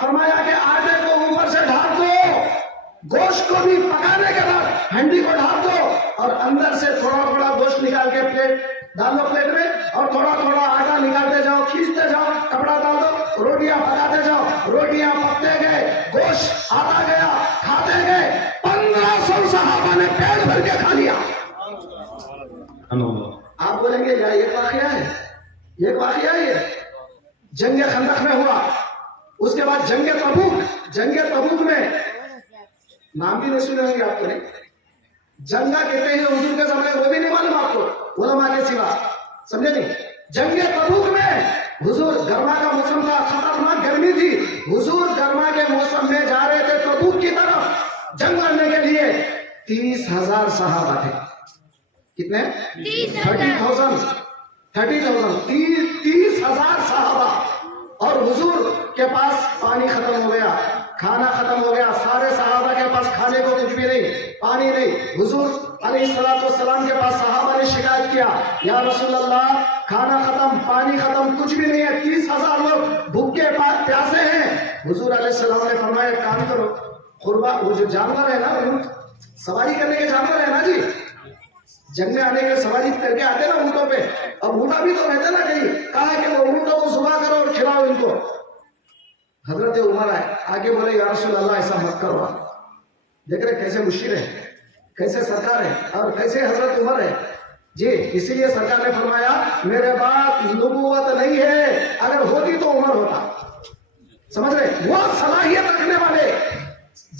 فرمایا کہ آٹے کو اوپر سے ڈھانپ دو، گوشت کو بھی پکانے کے بعد ہنڈی کو ڈھانپ دو اور اندر سے تھوڑا تھوڑا گوشت نکال کے پلیٹ ڈال دو پلیٹ میں، اور تھوڑا تھوڑا آٹا نکالتے جاؤ، کھینچتے جاؤ، کپڑا ڈال دو، روٹیاں پکاتے جاؤ، روٹیاں پکتے گئے، گوشت آتا گیا، کھاتے گئے، 1500 صحابہ نے پیٹ بھر کے کھا لیا۔ آپ بولیں گے یہ ایک واقعہ ہے، یہ واقعہ ہے، یہ جنگ خندق میں ہوا، اس کے بعد جنگ تبوک میں نام بھی نہیں سنے ہوں گے آپ کو، نہیں جنگا کہتے ہیں حضور کے زمانے، وہ بھی نہیں معلوم آپ کو علماء کے سوا، سمجھے نہیں؟ جنگ تبوک میں حضور، گرما کا موسم تھا، خطرناک گرمی تھی، حضور گرما کے موسم میں جا رہے تھے تبوک کی طرف جنگ لڑنے کے لیے، 30,000 صحابہ تھے، کتنے؟ 30,000 30,000 صحابہ، اور حضور کے پاس پانی ختم ہو گیا، کھانا ختم ہو گیا، سارے صحابہ کے پاس کھانے کو کچھ بھی نہیں، پانی نہیں، حضور علیہ السلام کے پاس صحابہ نے شکایت کیا، یا رسول اللہ کھانا ختم، پانی ختم، کچھ بھی نہیں ہے، 30,000 لوگ بھوکے پیاسے ہیں۔ حضور علیہ السلام نے فرمایا ایک کام کرو، قربا وہ جو جانور ہے نا، اونٹ سواری کرنے کے جانور ہے نا جی، جنگ میں آنے کے سواری کر کے آتے نا اونٹوں پہ، اب اونٹا بھی تو رہتے نا کہیں، کہا کہ وہ اونٹوں کو ذبح کرو اور کھلاؤ ان کو۔ حضرت عمر آئے، آگے بولے یا رسول اللہ ایسا مت کرو، دیکھ رہے کیسے مشیر ہے، کیسے سرکار ہے، اور کیسے حضرت عمر ہے جی، اسی لیے سرکار نے فرمایا میرے بعد نبوت نہیں ہے، اگر ہوتی تو عمر ہوتا، سمجھ رہے؟ وہ صلاحیت رکھنے والے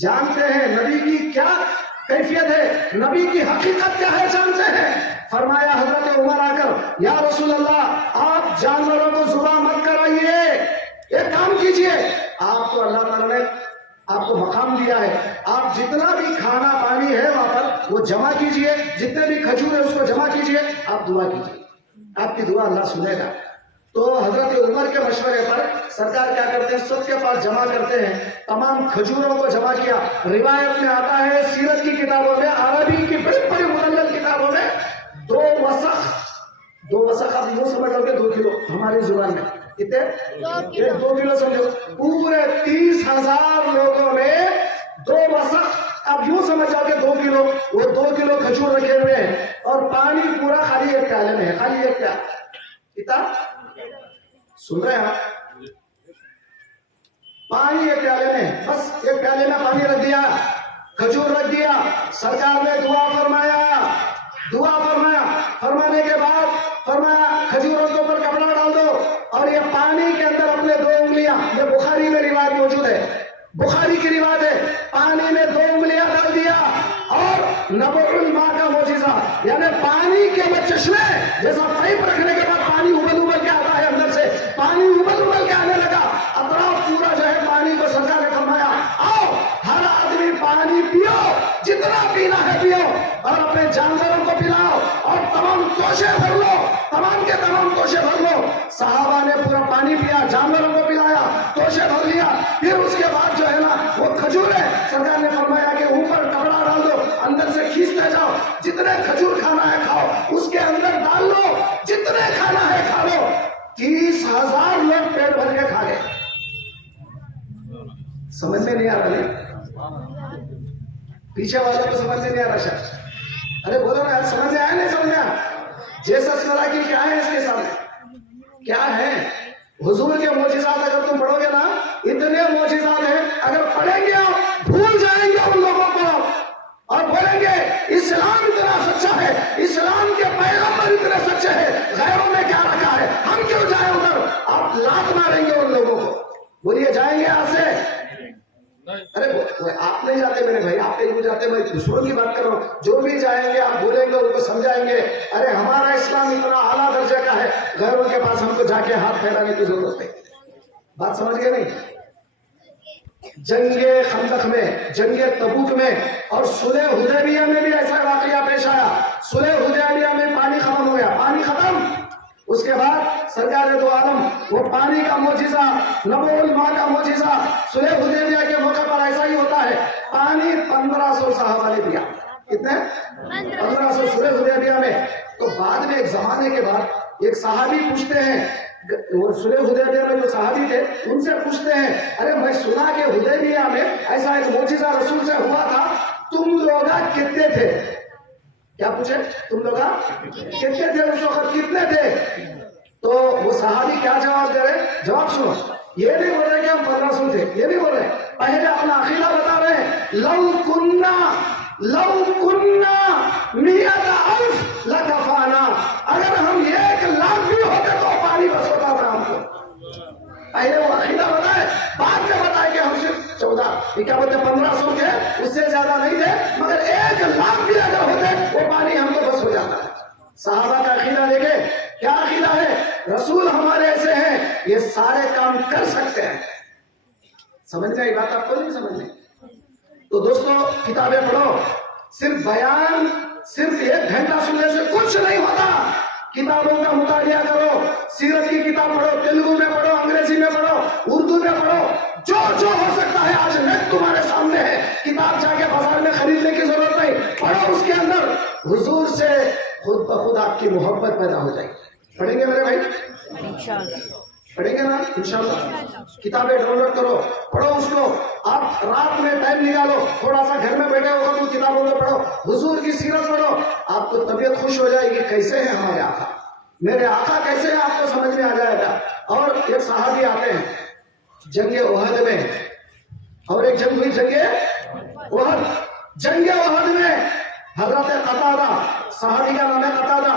جانتے ہیں نبی کی کیا کیفیت ہے، نبی کی حقیقت کیا ہے جانتے ہیں۔ فرمایا حضرت عمر آ کر یا رسول اللہ آپ جانوروں کو ذبح مت کرائیے، ایک کام کیجئے، آپ کو اللہ تعالیٰ نے آپ کو مقام دیا ہے، آپ جتنا بھی کھانا پانی ہے وہاں پر وہ جمع کیجئے، جتنے بھی کھجور ہے اس کو جمع کیجئے، آپ دعا کیجئے، آپ کی دعا اللہ سنے گا۔ تو حضرت عمر کے مشورے پر سرکار کیا کرتے ہیں، سب کے پاس جمع کرتے ہیں، تمام کھجوروں کو جمع کیا۔ روایت میں آتا ہے سیرت کی کتابوں میں، عربی کی بڑی بڑی مدلل کتابوں میں 2 وسخ آپ یوں سمجھ لو کہ 2 کلو ہماری زبان میں کتنے؟ 2 کلو سمجھو، پورے 30,000 لوگوں میں 2 وسخ آپ یوں سمجھ جاؤ کہ 2 کلو، وہ 2 کلو کھجور رکھے ہوئے ہیں، اور پانی پورا خالی ایک پیالے میں ہے، خالی ایک پیالہ، کتنا سن رہے ہیں آپ؟ پانی ایک پیالے میں، بس ایک پیالے میں پانی رکھ دیا، کھجور رکھ دیا، سرکار نے دعا فرمایا، فرمانے کے بعد فرمایا کھجوروں کے اوپر کپڑا ڈال دو، اور یہ پانی کے اندر اپنے 2 انگلیاں، یہ بخاری میں روایت موجود ہے، بخاری کی روایت ہے، پانی میں 2 انگلیاں ڈال دیا، اور نبع الماء کا معجزہ، یعنی پانی کے وہ چشمے جیسا پائپ رکھنے کے بعد پانی ابل کے آتا ہے، اندر سے پانی ابل کے آنے لگا، اطراف پورا جو ہے پانی کو سرکار نے فرمایا آؤ ہر آدمی پانی پیو، جتنا پینا ہے پیو، اور اپنے جانوروں کو پلاؤ، اور تمام توشے بھر لو، تمام کے تمام توشے بھر لو۔ صحابہ نے پورا پانی پیا، جانوروں کو پلایا، توشے بھر لیا، پھر اس کے بعد جو ہے نا وہ کھجور ہے، سرکار نے فرمایا کہ اوپر کپڑا ڈال دو، اندر سے کھینچتے جاؤ، جتنے کھجور کھانا ہے کھاؤ، اس کے اندر ڈال لو، جتنے کھانا ہے کھا لو۔ 30,000 لوگ پیٹ بھر کے کھا گئے۔ سمجھ میں نہیں آ رہا، پیچھے والے کو سمجھ میں نہیں آ رہا شاید، ارے بولو نا، سمجھ میں آیا نہیں سمجھ میں آیا؟ جیسس مراکی کیا ہے اس کے سامنے، کیا ہے؟ حضور کے معجزات اگر تم پڑھو گے نا، اتنے معجزات ہیں، اگر پڑھیں گے آپ بھول جائیں گے ان لوگوں کو، اور بولیں گے اسلام اتنا سچا ہے، اسلام کے پیغمبر اتنے سچے ہیں، غیروں نے کیا رکھا ہے، ہم کیوں جائیں ادھر؟ آپ لات ماریں گے ان لوگوں کو۔ بولیے جائیں گے یہاں سے؟ ارے آپ نہیں جاتے میرے بھائی، آپ کہیں جاتے، میں دوسروں کی بات کر رہا ہوں، جو بھی جائیں گے آپ بولیں گے، ان کو سمجھائیں گے، ارے ہمارا اسلام اتنا اعلیٰ درجے کا ہے، غیروں کے پاس ہم کو جا کے ہاتھ پھیلانے کی ضرورت ہے۔ بات سمجھ گئے نہیں؟ جنگ خندق میں، جنگ تبوک میں، اور صلح حدیبیہ میں بھی ایسا واقعہ پیش آیا۔ صلح حدیبیہ میں پانی ختم ہو گیا، پانی ختم، اس کے بعد سرکار دو عالم وہ پانی کا معجزہ، نبع الماء کا معجزہ، صلح حدیبیہ کے موقع پر ایسا ہی ہوتا ہے، پانی 1500 صحابہ نے دیا، کتنے؟ 1500 صلح حدیبیہ میں۔ تو بعد میں ایک زمانے کے بعد ایک صحابی پوچھتے ہیں وہ سلح حدیبیہ میں جو صحابی تھے ان سے پوچھتے ہیں ارے میں سنا کہ حدیبیہ میں ایسا ایک معجزہ رسول سے ہوا تھا، تم لوگ کتنے تھے؟ کیا پوچھے؟ تم لوگ کتنے تھے اس وقت، کتنے تھے؟ تو وہ صحابی کیا جواب دے رہے؟ جواب سنو، یہ نہیں بول رہے کہ ہم 1500 تھے، یہ نہیں بول رہے، پہلے اپنا عقیدہ بتا رہے ہیں، لو کننا 100,000 لکفانا، اگر ہم 1,00,000 بھی ہوتے تو پانی بس ہوتا تھا ہم کو۔ پہلے وہ عقیدہ بتائے، بعد میں بتائے کہ ہم صرف 14 کیا بولتے 1500 تھے، اس سے زیادہ نہیں تھے، مگر 1,00,000 بھی اگر ہوتے وہ پانی ہم کو بس ہو جاتا ہے۔ صحابہ کا عقیدہ دیکھے، کیا عقیدہ ہے؟ رسول ہمارے ایسے ہیں، یہ سارے کام کر سکتے ہیں۔ سمجھ میں آئی بات آپ کو؟ نہیں سمجھ میں؟ تو دوستو کتابیں پڑھو، صرف بیان صرف 1 گھنٹہ سننے سے کچھ نہیں ہوتا، کتابوں کا مطالعہ کرو، سیرت کی کتاب پڑھو، تیلگو میں پڑھو، انگریزی میں پڑھو، اردو میں پڑھو، جو ہو سکتا ہے آج نیٹ تمہارے سامنے ہے، کتاب جا کے بازار میں خریدنے کی ضرورت نہیں، پڑھو، اس کے اندر حضور سے خود بخود آپ کی محبت پیدا ہو جائے گی۔ پڑھیں گے میرے بھائی؟ پڑھیں گے نا انشاءاللہ؟ کتابیں ڈاؤن لوڈ کرو، پڑھو اس کو، آپ رات میں ٹائم نکالو، تھوڑا سا گھر میں بیٹھے ہوگا تو کتابوں کو پڑھو، حضور کی سیرت پڑھو، آپ کو طبیعت خوش ہو جائے گی، کیسے ہیں ہمارے آقا، میرے آقا کیسے ہیں، آپ کو سمجھ میں آ جائے گا۔ اور ایک صحابی آتے ہیں جنگ احد میں، اور ایک جنگ ہوئی جنگ احد، جنگ احد میں حضرت قتادہ، صحابی کا نام ہے قتادہ،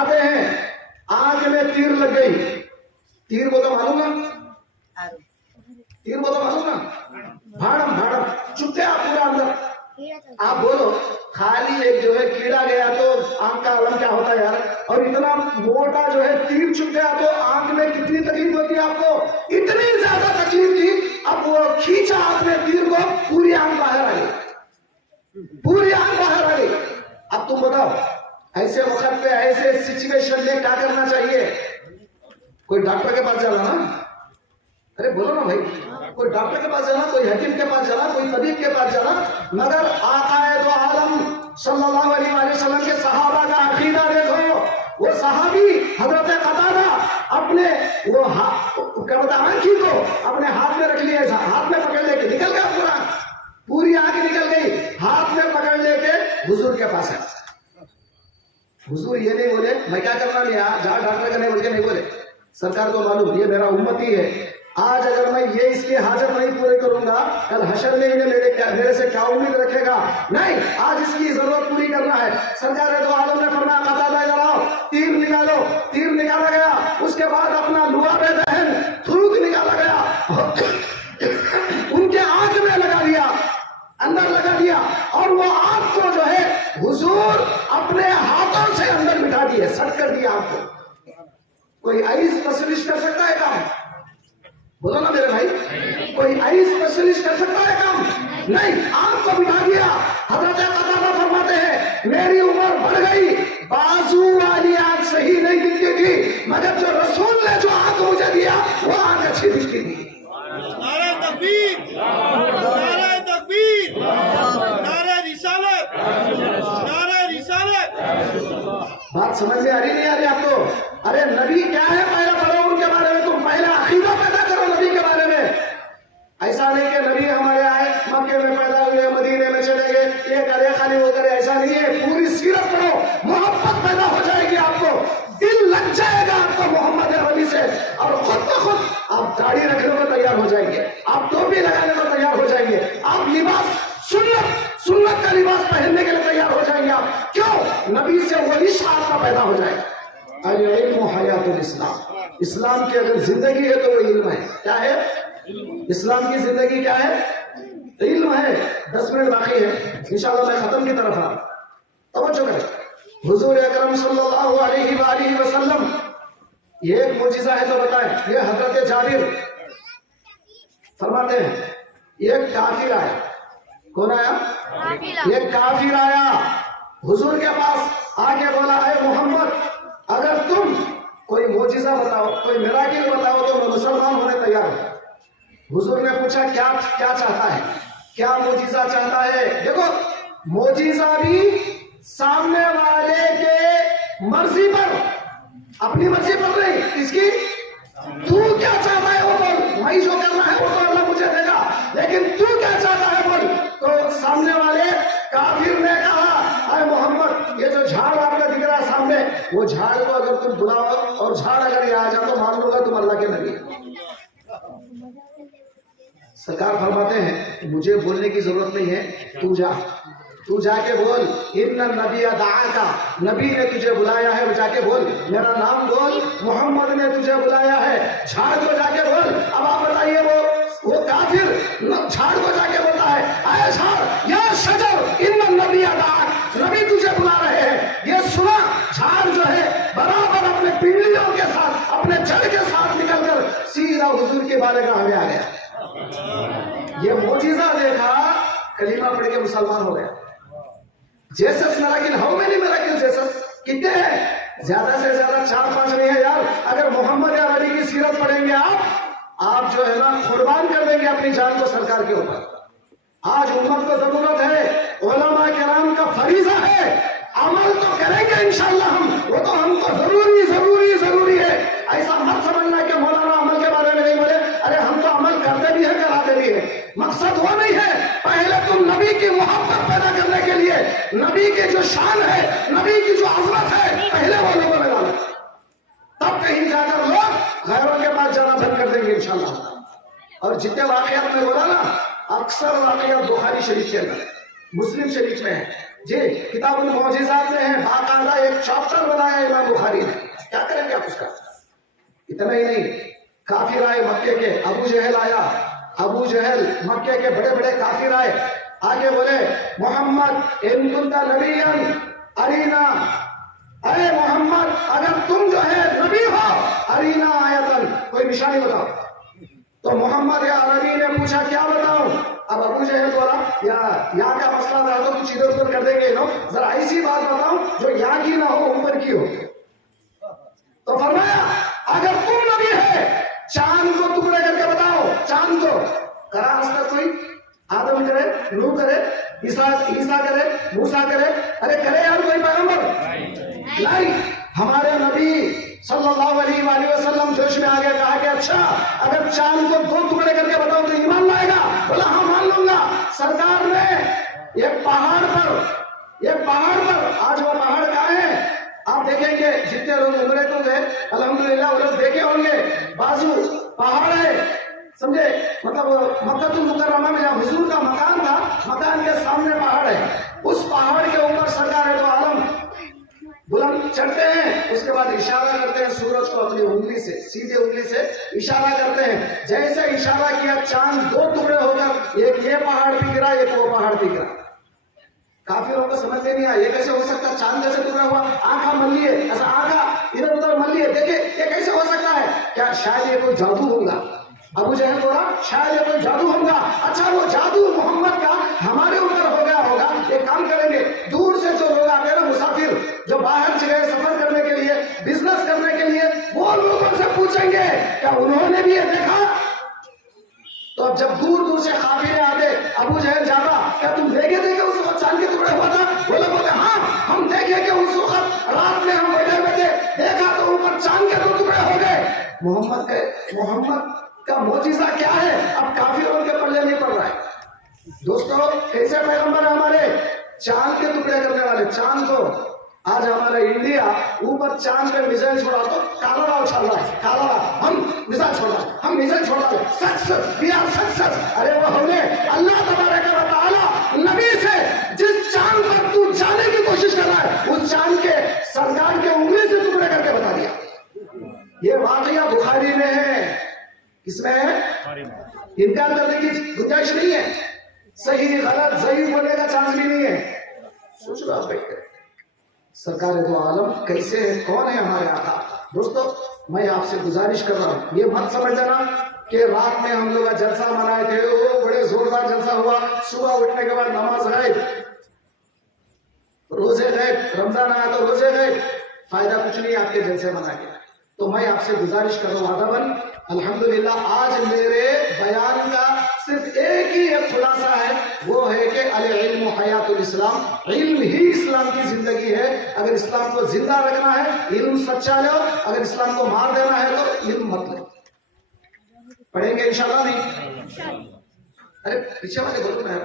آتے ہیں، آنکھ میں تیر لگ گئی، تیر کو تو معلوم نا، تیر کو تو معلوم نا، بھاڑم چپتے آپ پورا اندر، آپ بولو خالی ایک جو ہے کیڑا گیا تو آنکھ کا عالم کیا ہوتا ہے یار، اور اتنا موٹا جو ہے تیر چپ گیا تو آنکھ میں کتنی تکلیف ہوتی ہے آپ کو، اتنی زیادہ تکلیف تھی، اب وہ کھینچا آنکھ میں تیر کو، پوری آنکھ باہر آ گئی، پوری آنکھ باہر آ گئی۔ اب تم بتاؤ ایسے وقت پہ ایسے سچویشن میں کیا کرنا چاہیے؟ کوئی ڈاکٹر کے پاس جانا نا، ارے بولو نا بھائی، کوئی ڈاکٹر کے پاس جانا، کوئی حکیم کے پاس جانا، کوئی طبیب کے پاس جانا، مگر آقا دو عالم صلی اللہ علیہ وآلہ وسلم کے صحابہ کا عقیدہ دیکھو، وہ صحابی حضرت قتادہ اپنے وہ آنکھی کو اپنے ہاتھ میں رکھ لیے، ہاتھ میں پکڑ لے کے نکل گیا، پوری آنکھ نکل گئی، ہاتھ میں پکڑ لے کے حضور کے پاس ہے۔ حضور یہ نہیں بولے میں کیا کرنا نہیں، جہاں ڈاکٹر کا نہیں بول کے نہیں بولے، سرکار کو معلوم یہ میرا امتی ہے، آج اگر میں یہ اس کی حاجت نہیں پوری کروں گا، کل حشر میں انہیں میرے سے کیا امید رکھے گا، نہیں، آج اس کی ضرورت پوری کرنا ہے۔ سرکار دو عالم نے فرمایا قتادہ ادھر آؤ، تیر نکالو، تیر نکالا گیا، اس کے بعد اپنا لعاب دہن تھوک نکالا گیا، ان کے آنکھ میں لگا دیا، اندر لگا دیا، اور وہ آنکھ کو جو ہے حضور اپنے ہاتھوں سے اندر بٹھا دیے، سٹ کر دیا آنکھ کو۔ کوئی آئی اسپیشلسٹ کر سکتا ہے کام؟ بولو نا میرے بھائی، کوئی آئی اسپیشلسٹ کر سکتا ہے کام؟ نہیں، آنکھ کو بٹھا دیا۔ حضرت قتادہ فرماتے ہیں میری عمر بڑھ گئی، بازو والی آنکھ صحیح نہیں دکھتی تھی، مگر جو رسول نے جو آنکھ مجھے دیا وہ آنکھ اچھی دکھتی تھی۔ نعرہ تکبیر، نعرہ تکبیر، نعرہ رسالت، نعرہ رسالت۔ بات سمجھ میں آ رہی نہیں آ رہی آپ کو؟ ارے نبی کیا ہے پہلے پڑھو ان کے بارے میں، تم پہلے عقیدہ پیدا کرو نبی کے بارے میں۔ ایسا نہیں کہ نبی ہمارے آئے مکے میں پیدا ہوئے مدینے میں چلے گئے، یہ کرے خالی وہ کرے، ایسا نہیں ہے، پوری سیرت پڑھو، محبت پیدا ہو جائے گی آپ کو، دل لگ جائے گا آپ کو محمد عربی سے، اور خود بخود آپ داڑھی رکھنے کو تیار ہو جائیں گے، آپ ٹوپی لگانے کو تیار ہو جائیں گے، آپ لباس سنت کا لباس پہننے کے لیے تیار ہو جائیں گے۔ آپ کیوں؟ نبی سے وہی شعار کا پیدا ہو جائے گا۔ العلم حیات الاسلام، اسلام کی اگر زندگی ہے تو وہ علم ہے۔ کیا ہے؟ اسلام کی زندگی کیا ہے؟ علم ہے۔ 10 منٹ باقی ہے، انشاءاللہ میں ختم کی طرف آؤں، توجہ کریں۔ حضور اکرم صلی اللہ علیہ وآلہ وسلم، یہ ایک معجزہ ہے تو بتائیں، یہ حضرت جابر فرماتے ہیں ایک کافر آیا۔ کون آیا؟ ایک کافر آیا حضور کے پاس، آ کے بولا اے محمد اگر تم کوئی معجزہ بتاؤ، کوئی میراکل بتاؤ تو میں مسلمان ہونے تیار ہوں۔ حضور نے پوچھا کیا چاہتا ہے، کیا معجزہ چاہتا ہے؟ دیکھو معجزہ بھی سامنے والے کے مرضی پر، اپنی مرضی پر نہیں، اس کی تو کیا چاہتا ہے وہ بول. میں جو کرنا ہے وہ تو اللہ مجھے دے گا, لیکن تو کیا چاہتا ہے بول. تو سامنے والے کافر نے کہا اے محمد یہ جو جھاڑ آپ کا دکھ رہا ہے سامنے, وہ جھاڑ کو اگر تم بلاؤ اور جھاڑ اگر یہ آ جائے تو مان لوں گا تم اللہ کے نبی. سرکار فرماتے ہیں مجھے بولنے کی ضرورت نہیں ہے, تو جا کے بول ان النبی دعاکا, نبی نے تجھے بلایا ہے, وہ جا کے بول میرا نام بول, محمد نے تجھے بلایا ہے, جھاڑ کو جا کے بول. اب آپ بتائیے وہ کافر جھاڑ کو جا کے بولتا ہے اے جھاڑ یا شجر ان النبی دعاک, نبی تجھے بلا رہے ہیں. یہ سنا جھاڑ جو ہے برابر اپنے پنڈلیوں کے ساتھ اپنے جڑ کے ساتھ نکل کر سیدھا حضور کے بارگاہ میں آ گیا. یہ معجزہ دیکھا, کلمہ پڑھ کے مسلمان ہو گیا. جیسس مراکل, ہاؤ مینی مراکل جیسس, کتنے ہیں؟ زیادہ سے زیادہ 4-5 نہیں ہے یار. اگر محمد یا علی کی سیرت پڑھیں گے آپ جو ہے نا قربان کر دیں گے اپنی جان کو سرکار کے اوپر. آج امت کو ضرورت ہے, علماء کرام کا فریضہ ہے, عمل تو کریں گے انشاءاللہ ہم, وہ تو ہم کو ضروری ہے. ایسا مت سمجھنا کہ مولانا عمل کے بارے میں نہیں بولے, ارے ہم تو عمل کرتے بھی ہیں کراتے بھی ہیں. مقصد وہ نہیں ہے, پہلے تم نبی کی محبت پیدا کرنے کے لیے نبی کی جو شان ہے, نبی کی جو عظمت ہے, پہلے وہ لوگوں میں ڈالو, تب کہیں جا کر لوگ غیروں کے پاس جانا بند کر دیں گے انشاءاللہ. اور جتنے واقعات میں بولا نا, اکثر واقعات بخاری شریف کے اندر, مسلم شریف میں ہیں جی, کتاب المعجزات میں ہیں. باقاعدہ ایک چیپٹر بنایا امام بخاری نے. کیا کریں گے آپ اس کا؟ اتنا ہی نہیں, کافر آئے مکے کے, ابو جہل آیا, ابو جہل مکے کے بڑے بڑے کافر آئے, آگے بولے محمد ان کنت نبیا ارینا, اے محمد اگر تم جو ہے نبی ہو ارینا آیتن, کوئی نشانی بتاؤ. تو محمد یا عربی نے پوچھا کیا بتاؤں. اب ابو جہل بولا یہاں کا مسئلہ نہ تو کچھ ادھر ادھر کر دیں گے لوگ, ذرا ایسی بات بتاؤں جو یہاں کی نہ ہو اوپر کی ہو. تو فرمایا اگر تم نبی ہے چاند کو ٹکڑے کر کے بتاؤ. چاند کو کرا آج تک کوئی؟ آدم کرے, نوح کرے, عیسیٰ کرے, موسیٰ کرے, ارے کرے یار کوئی پیغمبر نہیں. ہمارے نبی صلی اللہ علیہ وآلہ وسلم جوش میں آگے کہا کہ اچھا اگر چاند کو 2 ٹکڑے کر کے بتاؤ تو ایمان لائے گا؟ بولا ہاں مان لوں گا. سرکار نے ایک پہاڑ پر آج وہ پہاڑ کہاں ہے آپ دیکھیں گے, جتنے لوگ عمرے کو گئے الحمدللہ وہ لوگ دیکھے ہوں گے, بازو پہاڑ ہے سمجھے, مطلب مکہ المکرمہ میں جہاں حضور کا مکان تھا, مکان کے سامنے پہاڑ ہے. اس پہاڑ کے اوپر سرکار تو عالم بلند چڑھتے ہیں, اس کے بعد اشارہ کرتے ہیں سورج کو اپنی انگلی سے, سیدھے انگلی سے اشارہ کرتے ہیں. جیسے اشارہ کیا چاند 2 ٹکڑے ہو کر ایک یہ پہاڑ پہ گرا, ایک وہ پہاڑ پہ گرا. کافروں کو سمجھ میں نہیں آیا یہ کیسے ہو سکتا ہے, چاند کیسے ٹکڑا ہوا, آنکھا مل لیے, ایسا آنکھا ادھر ادھر مل لیے, دیکھیں یہ کیسے ہو سکتا ہے, کیا شاید یہ کوئی جادو ہوگا. ابو جہل بولا شاید یہ کوئی جادو ہوگا. اچھا وہ جادو محمد کا ہمارے اوپر ہو گیا ہوگا. ایک کام کریں گے, دور سے جو لوگ آتے ہیں نا مسافر جو باہر چلے سفر کرنے کے لیے, بزنس کرنے کے لیے, وہ لوگوں سے پوچھیں گے کیا انہوں نے بھی یہ دیکھا. تو اب جب دور سے قافلے آتے, ابو جہل جاتا, کیا تم دیکھے تھے کہ اس وقت چاند کے ٹکڑے ہوا تھا؟ بولے ہاں ہم دیکھے کہ اس وقت رات میں ہم بیٹھے بیٹھے دیکھا تو اوپر چاند کے 2 ٹکڑے ہو گئے. محمد کا معجزہ کیا ہے, اب کافروں کے پلے نہیں پڑ رہا ہے. دوستو کیسے پیغمبر ہمارے چاند کے ٹکڑے کرنے والے. چاند کو آج ہمارا انڈیا اوپر چاند پہ میزائل چھوڑا تو کالا راؤ چل رہا ہے, کالا راؤ ہم میزائل چھوڑ رہا ہے, ہم میزائل چھوڑ رہے ہیں, سکسس وی آر سکسس. ارے وہ ہم نے اللہ تبارک و تعالی نبی سے جس چاند پر تو جانے کی کوشش کر رہا ہے اس چاند کے سرکار کے انگلی سے ٹکڑے کر کے بتا دیا. یہ واقعہ بخاری میں ہے. اس میں انکار کرنے کی گنجائش نہیں ہے, صحیح غلط ضعیف بولنے کا چانس بھی نہیں ہے. سوچ لو آپ بیٹھ کر سرکار دو عالم کیسے ہے, کون ہے ہمارے آقا. دوستو میں آپ سے گزارش کر رہا ہوں, یہ مت سمجھ جانا کہ رات میں ہم لوگ جلسہ منائے تھے, وہ بڑے زوردار جلسہ ہوا, صبح اٹھنے کے بعد نماز گئے, روزے گئے, رمضان آیا تو روزے گئے, فائدہ کچھ نہیں آپ کے جلسے منا کے. تو میں آپ سے گزارش کر رہا ہوں ادباً, الحمدللہ آج میرے بیان کا صرف ایک ہی خلاصہ ہے, وہ ہے کہ العلم حیات الاسلام, علم ہی اسلام کی زندگی ہے. اگر اسلام کو زندہ رکھنا ہے علم سچا لو, اگر اسلام کو مار دینا ہے تو علم مت لو. پڑھیں گے انشاءاللہ نہیں؟ ارے پیچھے والے بولو نا،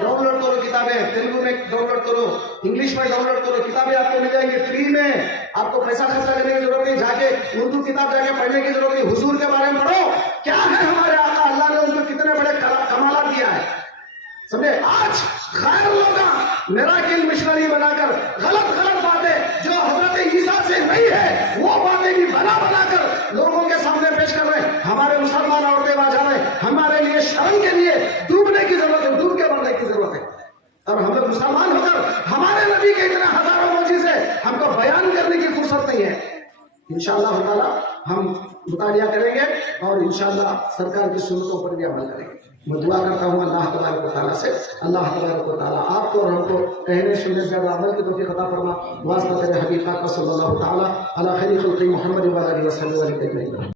ڈاؤن لوڈ کرو کتابیں، تیلگو میں ڈاؤن لوڈ کرو، انگلش میں ڈاؤن لوڈ کرو، کتابیں آپ کو مل جائیں گی فری میں، آپ کو پیسہ خرچہ کرنے کی ضرورت نہیں، جا کے اردو کتاب جا کے پڑھنے کی ضرورت نہیں، حضور کے بارے میں پڑھو، کیا ہے ہمارے آقا، اللہ نے ان کو کتنے بڑے کمالات دیا ہے، سمجھے؟ آج غیر لوگاں میراکل مشنری بنا کر غلط باتیں جو حضرت عیسیٰ سے نہیں ہے وہ باتیں بھی بنا کر لوگوں کے سامنے پیش کر رہے ہیں، ہمارے مسلمان عورتیں وہاں جا رہے ہیں، ہمارے لیے شرم کے لیے ڈوبنے کی ضرورت ہے، ڈوب کے مرنے کی ضرورت ہے، اور ہم لوگ مسلمان ہو کر ہمارے نبی کے اتنے ہزاروں معجزے ہم کو بیان کرنے کی فرصت نہیں ہے۔ انشاءاللہ تعالی ہم مطالعہ کریں گے اور انشاءاللہ سرکار کی سنتوں پر بھی عمل کریں گے۔ میں دعا کرتا ہوں اللہ تبارک و تعالیٰ سے، اللہ تبارک و تعالیٰ آپ کو اور ہم کو کہنے سننے سے زیادہ عمل کی توفیق عطا فرما، واسطہ تیرے حبیب پاک صلی اللہ تعالیٰ علی خیر خلق محمد و علیہ وسلم۔